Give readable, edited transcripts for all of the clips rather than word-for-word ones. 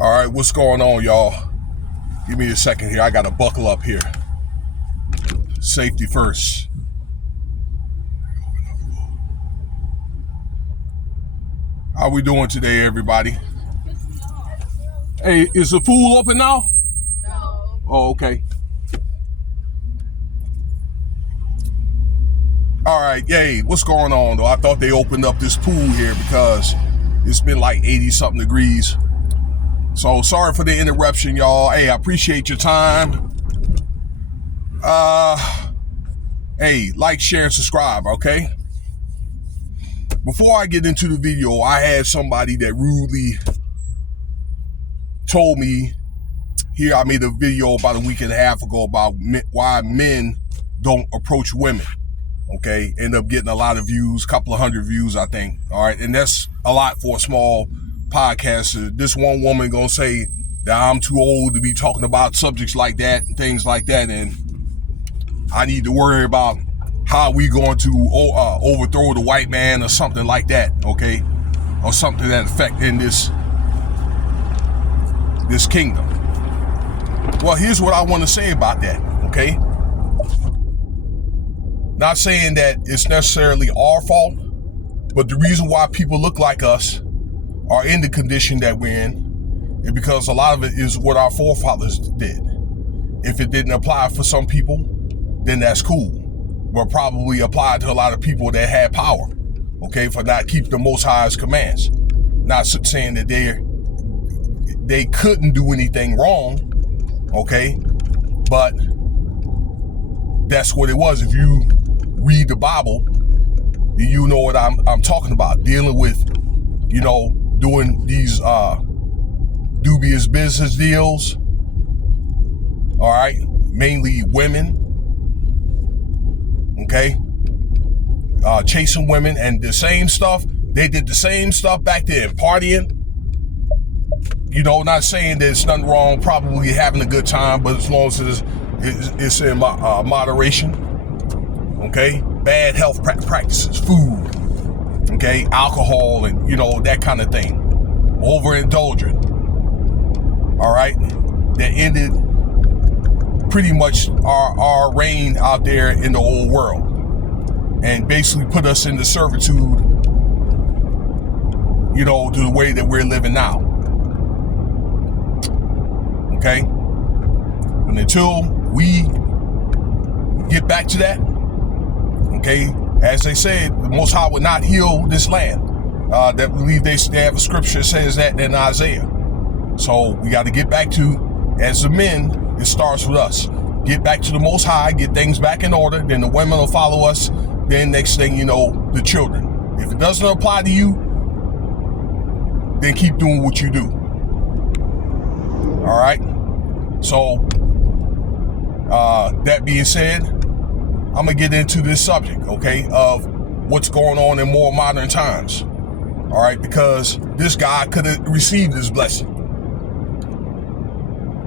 All right, what's going on, y'all? Give me a second here. I got to buckle up here. Safety first. How we doing today, everybody? Hey, is the pool open now? No. Oh, okay. All right, yay. What's going on, though? I thought they opened up this pool here because it's been like 80-something degrees. So sorry for the interruption, y'all. Hey, I appreciate your time. Hey, like, share, and subscribe, okay? Before I get into the video, I had somebody that rudely told me, here I made a video about a week and a half ago about why men don't approach women, okay? End up getting a lot of views, couple of hundred views, I think, all right? And that's a lot for a small podcaster. This one woman gonna say that I'm too old to be talking about subjects like that and things like that, and I need to worry about how we going to overthrow the white man or something like that, okay? Or something to that effect in this kingdom. Well, here's what I want to say about that, okay? Not saying that it's necessarily our fault, but the reason why people look like us are in the condition that we're in is because a lot of it is what our forefathers did. If it didn't apply for some people, then that's cool. But probably applied to a lot of people that had power, okay, for not keeping the Most High's commands. Not saying that they couldn't do anything wrong, okay, but that's what it was. If you read the Bible, you know what I'm talking about. Dealing with, doing these dubious business deals, all right, mainly women, okay, chasing women, and the same stuff, they did the same stuff back then, partying, not saying there's nothing wrong, probably having a good time, but as long as it's in moderation, okay, bad health practices, food, okay, alcohol, and that kind of thing, overindulgent, all right, that ended pretty much our reign out there in the old world and basically put us into servitude, to the way that we're living now, okay? And until we get back to that, okay, as they said, the Most High would not heal this land. That believe they have a scripture that says that in Isaiah. So we got to get back to, as the men, it starts with us. Get back to the Most High, get things back in order, then the women will follow us, then next thing you know, the children. If it doesn't apply to you, then keep doing what you do. All right? So, that being said, I'm going to get into this subject, okay, of what's going on in more modern times. All right? Because this guy could have received his blessing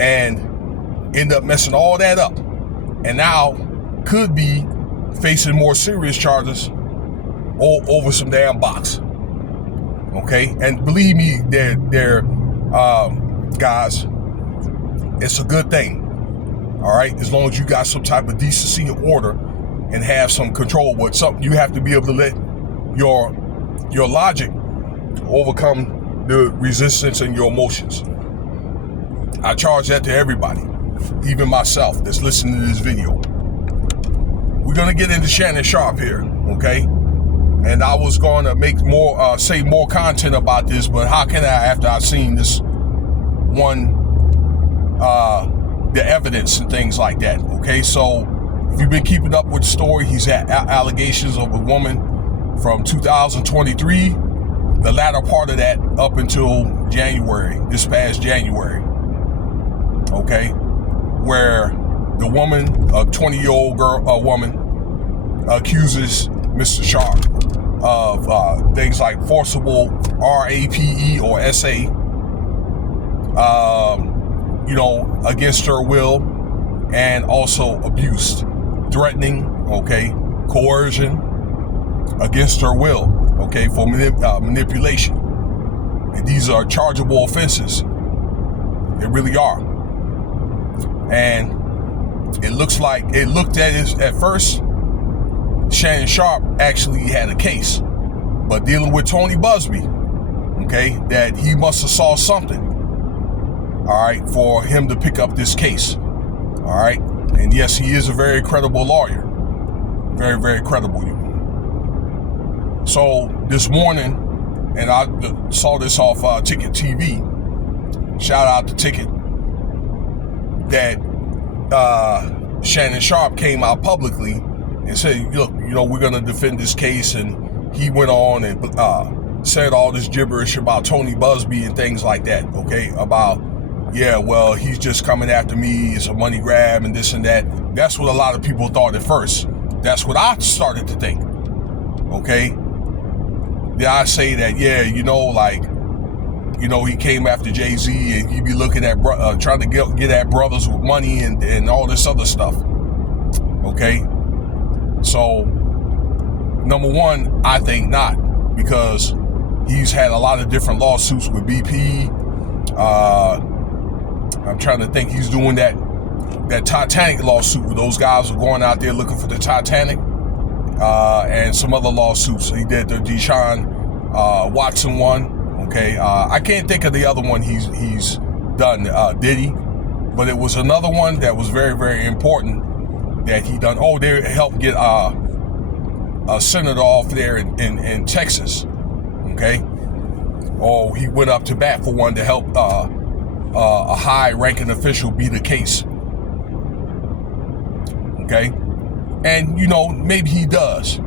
and end up messing all that up, and now could be facing more serious charges over some damn box. Okay, and believe me, they're guys, it's a good thing. All right, as long as you got some type of decency and order and have some control, but something you have to be able to let your logic overcome the resistance and your emotions. I charge that to everybody, even myself that's listening to this video. We're gonna get into Shannon Sharpe here, okay? And I was gonna make more, say more content about this, but how can I after I've seen this one, the evidence and things like that, okay? So if you've been keeping up with the story, he's had allegations of a woman from 2023, the latter part of that up until January, this past January, okay? Where the woman, a 20-year-old woman, accuses Mr. Sharpe of things like forcible RAPE or SA, against her will, and also abuse, threatening, okay, coercion against her will, okay, for manipulation. And these are chargeable offenses They really are. And it looked at it at first, Shannon Sharpe actually had a case. But dealing with Tony Busby, okay, that he must have saw something, all right, for him to pick up this case, all right. And yes, he is a very credible lawyer, very, very credible. So this morning, and I saw this off Ticket TV, shout out to Ticket, that Shannon Sharpe came out publicly and said, look, we're going to defend this case. And he went on and said all this gibberish about Tony Busby and things like that, okay? About, yeah, well, he's just coming after me, it's a money grab and this and that. That's what a lot of people thought at first. That's what I started to think, okay? Then I say that, yeah, he came after Jay-Z and he be looking at, trying to get at brothers with money and all this other stuff, okay? So, number one, I think not, because he's had a lot of different lawsuits with BP. I'm trying to think, he's doing that Titanic lawsuit where those guys were going out there looking for the Titanic, and some other lawsuits. He did the Deshaun Watson one. Okay, I can't think of the other one he's done. Did he? But it was another one that was very, very important that he done. Oh, they helped get a senator off there in Texas. Okay. Oh, he went up to bat for one to help a high-ranking official beat a case. Okay, and maybe he does,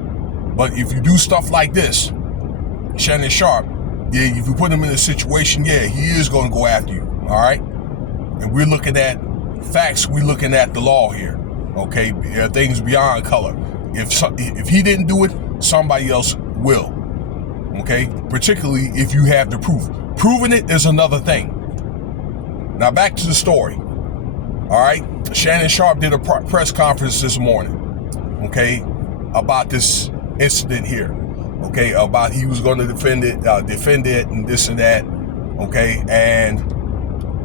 but if you do stuff like this, Shannon Sharpe, yeah, if you put him in a situation, yeah, he is going to go after you. All right, and we're looking at facts. We're looking at the law here. Okay, there are things beyond color. If he didn't do it, somebody else will. Okay, particularly if you have the proof. Proving it is another thing. Now back to the story. All right, Shannon Sharpe did a press conference this morning, okay, about this incident here, okay, about he was going to defend it and this and that, okay, and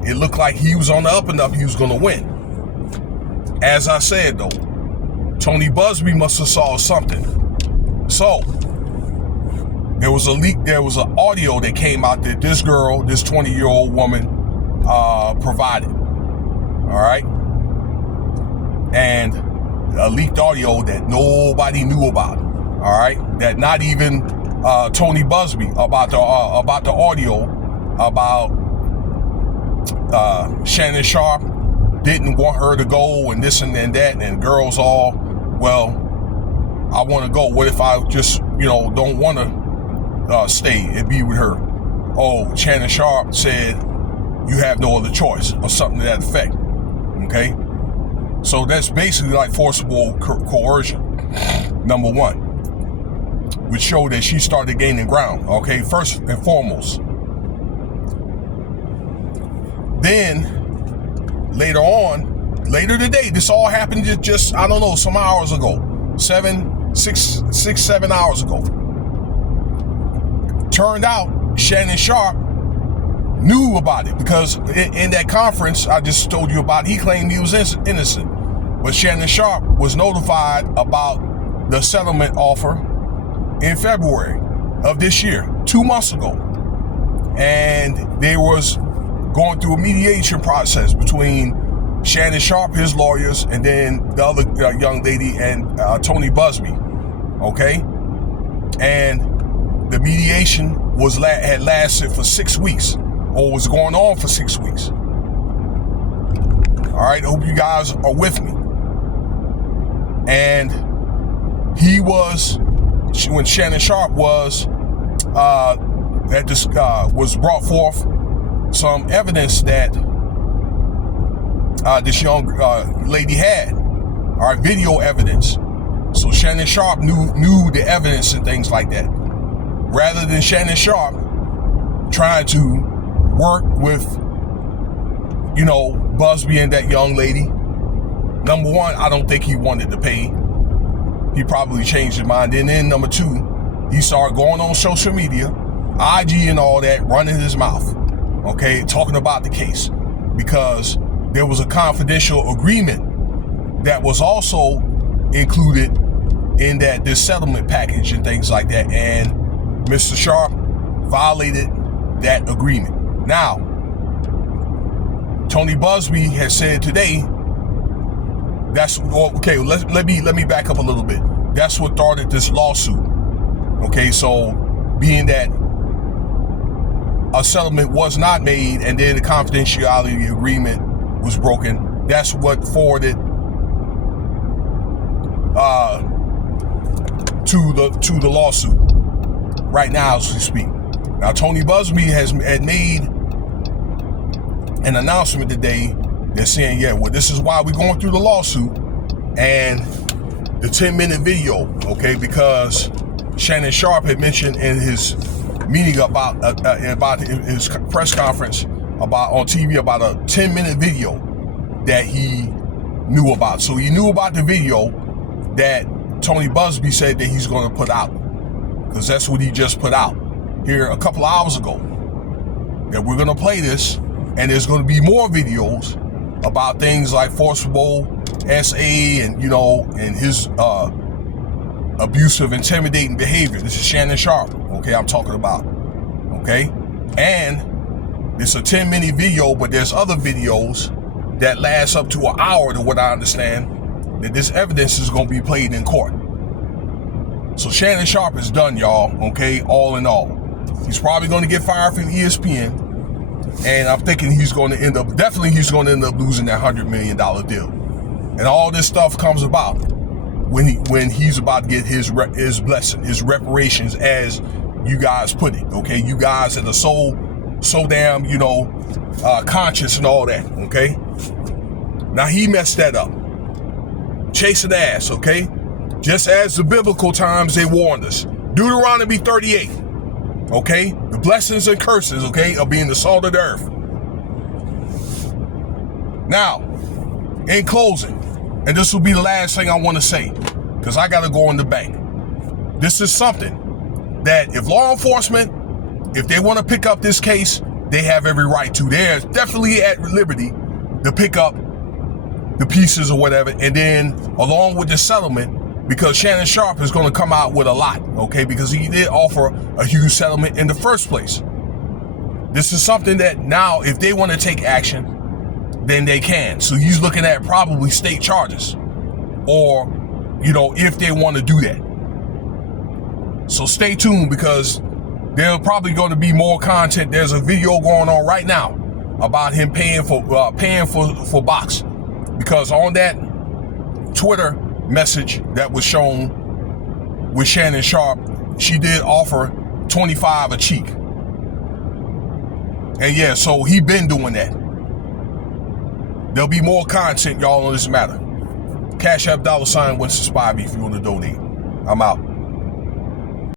it looked like he was on the up and up, he was going to win. As I said, though, Tony Busby must have saw something. So there was a leak, there was an audio that came out that this girl, this 20-year-old woman, provided. All right, and a leaked audio that nobody knew about. All right, that not even Tony Busby about the audio about Shannon Sharpe didn't want her to go and this and that, and girls all, well, I want to go. What if I just don't want to stay and be with her? Oh, Shannon Sharpe said you have no other choice, or something to that effect. Okay, so that's basically like forcible coercion, number one, which showed that she started gaining ground. Okay, first and foremost. Then later today, this all happened just I don't know, some hours ago, 7 hours ago. Turned out Shannon Sharpe knew about it, because in that conference I just told you about, he claimed he was innocent. But Shannon Sharpe was notified about the settlement offer in February of this year, 2 months ago. And they was going through a mediation process between Shannon Sharpe, his lawyers, and then the other young lady and Tony Busby. Okay? And the mediation had lasted for 6 weeks. Or was going on for 6 weeks. All right, I hope you guys are with me. And when Shannon Sharpe was brought forth some evidence that this young lady had, all right, video evidence. So Shannon Sharpe knew the evidence and things like that. Rather than Shannon Sharpe trying to work with, Busby and that young lady. Number one, I don't think he wanted to pay. He probably changed his mind. And then number two, he started going on social media, IG and all that, running his mouth, okay, talking about the case. because there was a confidential agreement that was also included in this settlement package and things like that, and Mr. Sharpe violated that agreement. Now, Tony Buzbee has said today that's okay. Let me back up a little bit. That's what started this lawsuit. Okay, so being that a settlement was not made and then the confidentiality agreement was broken, that's what forwarded to the lawsuit right now as we speak. Now, Tony Buzbee had made an announcement today. They're saying, yeah, well, this is why we're going through the lawsuit and the 10-minute video, okay, because Shannon Sharpe had mentioned in his meeting about his press conference on TV about a 10-minute video that he knew about. So he knew about the video that Tony Buzbee said that he's going to put out, because that's what he just put out here a couple of hours ago, that we're going to play this, and there's going to be more videos about things like Forcible S-A and, and his abusive, intimidating behavior. This is Shannon Sharpe, okay, I'm talking about, okay? And it's a 10-minute video, but there's other videos that last up to an hour, to what I understand, that this evidence is going to be played in court. So Shannon Sharpe is done, y'all, okay, all in all. He's probably going to get fired from ESPN, and I'm thinking he's going to end up losing that $100 million deal. And all this stuff comes about when he's about to get his blessing, his reparations, as you guys put it, okay? You guys that are so damn, conscious and all that, okay? Now, he messed that up. Chasing ass, okay? Just as the biblical times they warned us. Deuteronomy 38, okay? The blessings and curses, okay, of being the salt of the earth. Now, in closing, and this will be the last thing I want to say, because I got to go in the bank. This is something that if law enforcement, if they want to pick up this case, they have every right to. They're definitely at liberty to pick up the pieces or whatever, and then along with the settlement, because Shannon Sharpe is going to come out with a lot, okay, because he did offer a huge settlement in the first place. This is something that now, if they want to take action, then they can. So he's looking at probably state charges, or, if they want to do that. So stay tuned, because there's probably going to be more content. There's a video going on right now about him paying for box, because on that Twitter message that was shown with Shannon Sharpe, she did offer $25 a cheek. And yeah, so he been doing that. There'll be more content, y'all, on this matter. Cash App $Winston Spivey if you want to donate. I'm out.